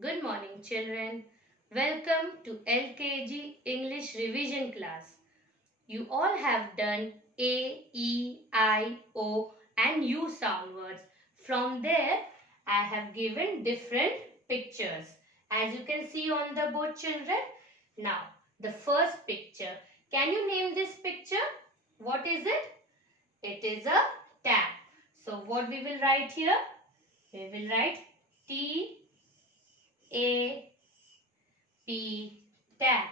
Good morning, children. Welcome to LKG English revision class. You all have done A, E, I, O and U sound words. From there, I have given different pictures. As you can see on the board, children. Now, the first picture. Can you name this picture? What is it? It is a tap. So, what we will write here? We will write T A P tap.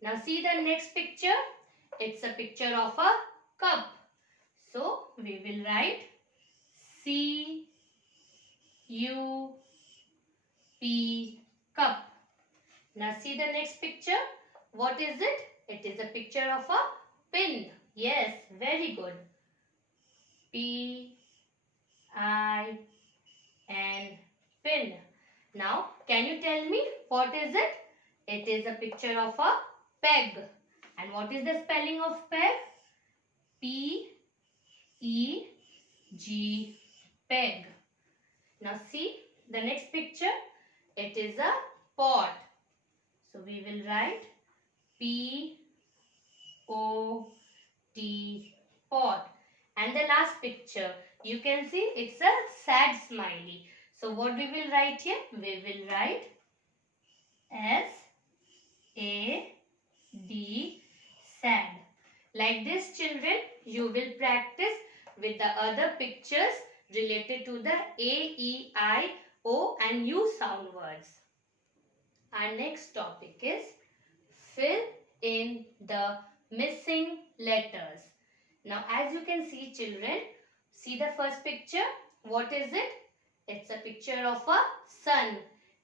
Now see the next picture. It's a picture of a cup. So we will write C U P cup. Now see the next picture. What is it? It is a picture of a pin. Yes, very good. P I N pin. Now can you tell me what is it? It is a picture of a peg. And what is the spelling of peg? P-E-G, peg. Now see the next picture. It is a pot. So we will write P-O-T, pot. And the last picture, you can see it's a sad smiley. So what we will write here? We will write S-A-D, sad. Like this, children, you will practice with the other pictures related to the A, E, I, O and U sound words. Our next topic is fill in the missing letters. Now, as you can see, children, see the first picture. What is it? It's a picture of a sun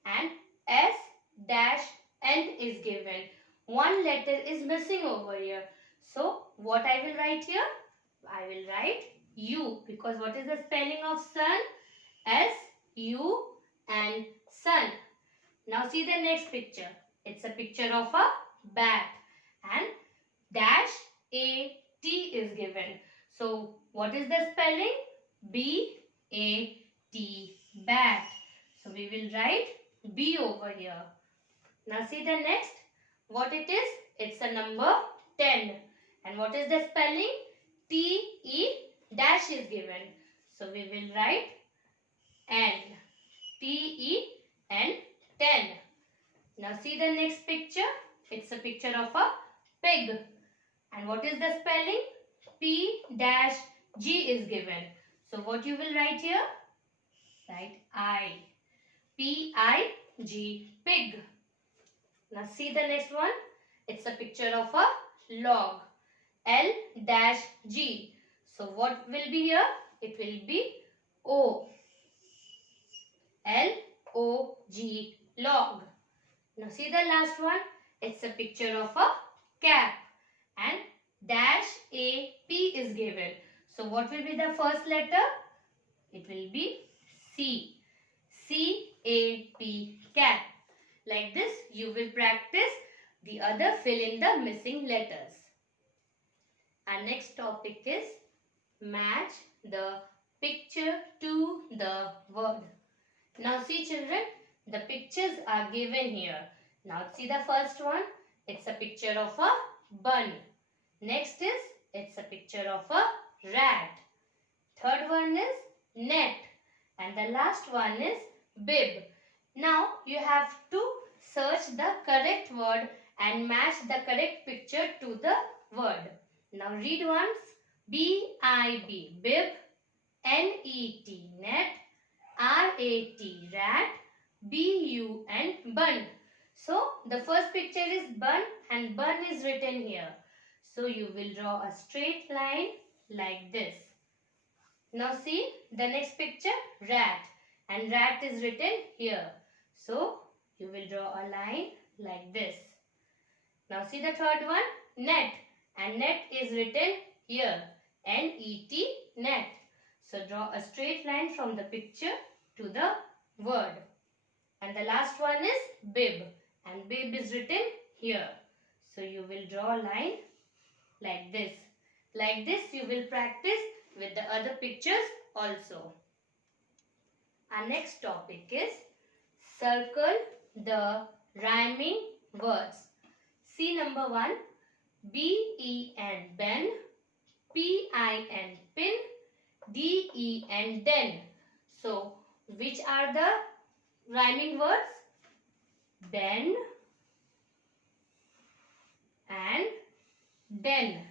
and S-N is given. One letter is missing over here. So, what I will write here? I will write U because what is the spelling of sun? S-U and sun. Now, see the next picture. It's a picture of a bat and dash A-T is given. So, what is the spelling? B-A-T, bat. So, we will write B over here. Now, see the next. What it is? It's a number 10. And what is the spelling? T-E dash is given. So, we will write N. T-E-N, 10. Now, see the next picture. It's a picture of a pig. And what is the spelling? P-G is given. So, what you will write here? Write I. P-I-G, pig. Now, see the next one. It's a picture of a log. L-G. So, what will be here? It will be O. L-O-G, log. Now, see the last one. It's a picture of a cap. And dash A-P is given. So, what will be the first letter? It will be C. C-A-P, cap. Like this, you will practice the other fill in the missing letters. Our next topic is match the picture to the word. Now see children, the pictures are given here. Now see the first one. It's a picture of a bun. Next is, it's a picture of a rat. Third one is net. And the last one is bib. Now you have to search the correct word and match the correct picture to the word. Now read once. B-I-B, bib. N-E-T, net. R-A-T, rat. B-U-N, bun. So the first picture is bun and bun is written here. So you will draw a straight line like this. Now see the next picture, rat. And rat is written here. So you will draw a line like this. Now see the third one, net. And net is written here. N-E-T, net. So draw a straight line from the picture to the word. And the last one is bib. And bib is written here. So you will draw a line like this. Like this you will practice with the other pictures also. Our next topic is circle the rhyming words. See number 1. B-E-N, ben. P-I-N, pin. D-E-N, den. So, which are the rhyming words? Ben and den.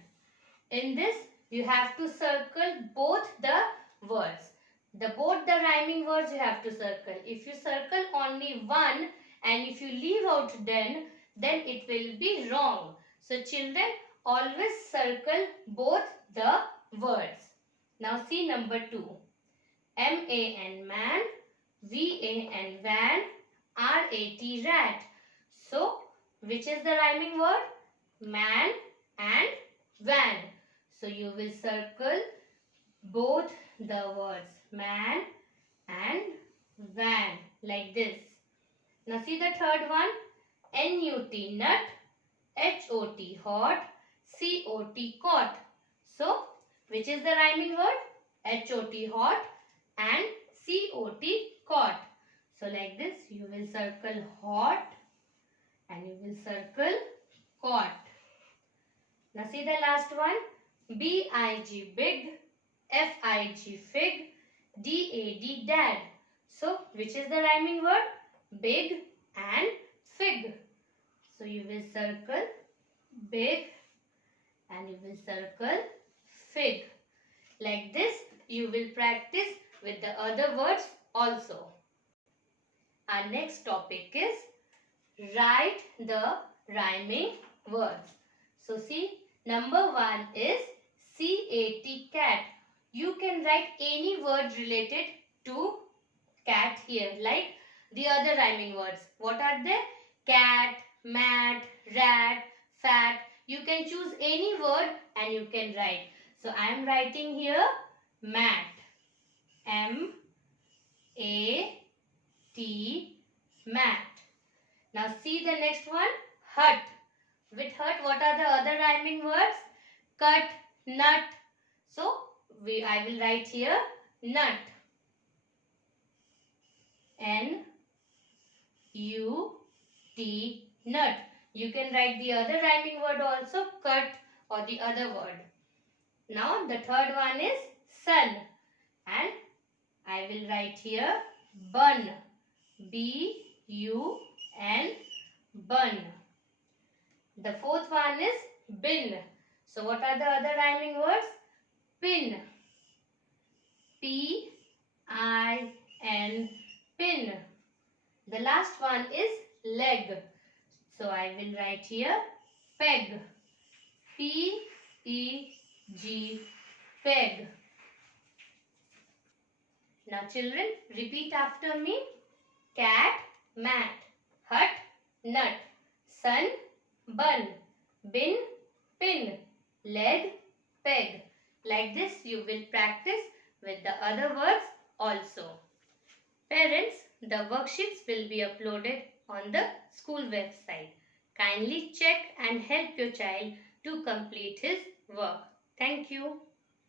In this, you have to circle both the words. Both the rhyming words you have to circle. If you circle only one and if you leave out den, then it will be wrong. So children, always circle both the words. Now see number 2. M-A-N, man. V-A-N, van. R-A-T, rat. So, which is the rhyming word? Man and van. So, you will circle both the words man and van like this. Now, see the third one. N-U-T, nut. H-O-T, hot. C-O-T, caught. So, which is the rhyming word? H-O-T, hot and C-O-T, caught. So, like this, you will circle hot and you will circle caught. Now, see the last one. B-I-G, big. F-I-G, fig. D-A-D, dad. So, which is the rhyming word? Big and fig. So, you will circle big and you will circle fig. Like this, you will practice with the other words also. Our next topic is write the rhyming words. So see, number 1 is C-A-T, cat. You can write any word related to cat here, like the other rhyming words. What are they? Cat, mat, rat, fat. You can choose any word and you can write. So I am writing here mat. M-A-T, mat. Now see the next one, hut. With hut, what are the other rhyming words? Cut, nut. So I will write here nut. N-U-T, nut. You can write the other rhyming word also, cut or the other word. Now the third one is sun. And I will write here bun. B-U-N, bun. The fourth one is bin. So what are the other rhyming words? Pin. P-I-N, pin. The last one is leg. So I will write here peg. P-E-G, peg. Now children, repeat after me. Cat, mat. Hut, nut. Sun, bun. Bin, pin. Leg, peg. Like this you will practice with the other words also. Parents, the worksheets will be uploaded on the school website. Kindly check and help your child to complete his work. Thank you.